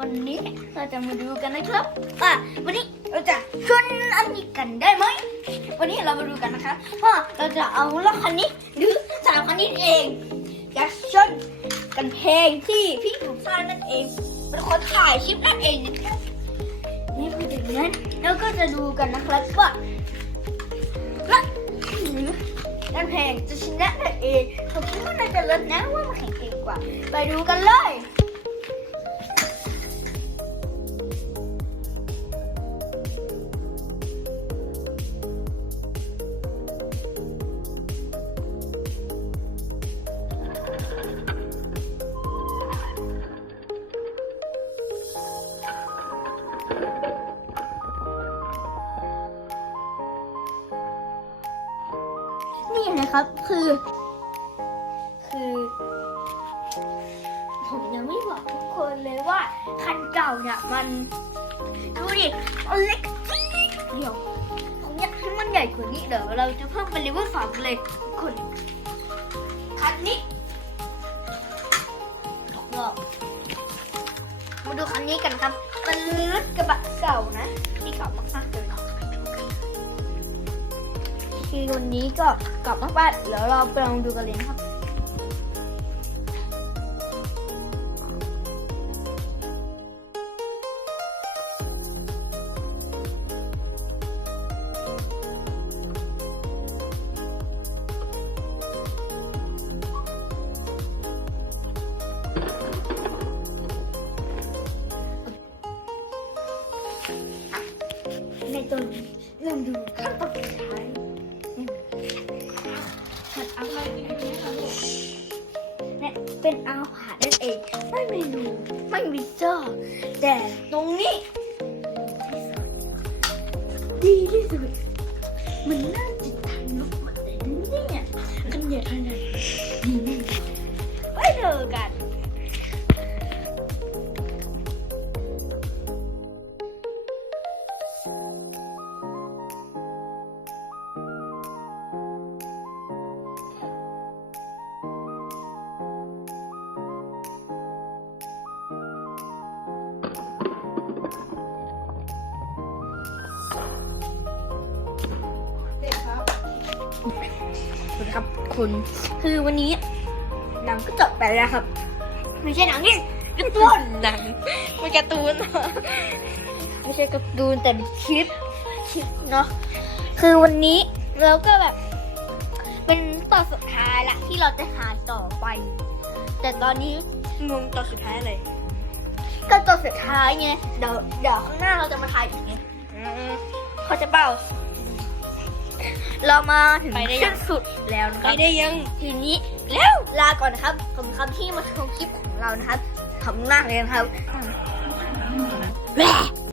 วันนี้เราจะมาดูกันนะครับว่าวันนี้เราจะชนอันนี้กันได้ไหมวันนี้เรามาดูกันนะครับว่าเราจะเอารถคันนี้หรือสามคันนี้เองจะชนกันเพลงที่พี่ถูกสร้างนั่นเองเป็นคนถ่ายคลิปนั่นเองนะครับนี่คือจากนั้นเราก็จะดูกันนะครับว่าและนั่นเพลงจะชนะนั่นเองผมคิดว่าน่าจะเลิศนะว่ามันแข่งเก่งกว่า ไปดูกันเลย นี่นะครับ คือ คือ ผมยังไม่บอกทุกคนเลยว่า คันเก่าเนี่ยมันดูดิมันเล็กนิดเดียวผมอยากให้มันใหญ่กว่านี้เดี๋ยวเราจะเพิ่มเป็นเลเวลสองเลยทุกคนคันนี้ตกรอบมาดูคันนี้กันครับเป็นรถกระบะเก่านะที่เก่ามากๆเลย คือวันนี้ก็กลับมาบ้านเดี๋ยวเราไปลองดูกันเลยครับในตัวนี้เริ่มดูขั้นตอน เป็นอาหารนั่นเอง ไม่เมนูไม่มีเจ้าแต่ตรงนี้ ดีที่สุด มันน่าจิตทำลุกมาเลยนเนี่ยกันใหญ่ขนาดนี้แน่ไว้เจอกัน วัสดีครับ คุณคือวันนี้หนังก็จบไปแล้วครับ ไม่ใช่หนังนี่การ์ตูนหนังมันการ์ตูนเหรอไม่ใช่การ์ตูนแต่เป็นคลิปคลิปเนาะคือวันนี้เราก็แบบ เป็นตอนสุดท้ายละที่เราจะหาต่อไป แต่ตอนนี้งงตอนสุดท้ายเลยก็ตอนสุดท้ายไงเดี๋ยวเดี๋ยวข้างหน้าเราจะมาถ่ายอีกไงเขาใจะเปล่า เรามาถึงไปได้ยังขั้นสุดแล้วนะคไปรับได้ยัง ทีนี้แล้วลาก่อนนะครับขอบคุณครับที่มาชมคลิปของเรานะครับขอบคุณมากเลยนะครับ แหละ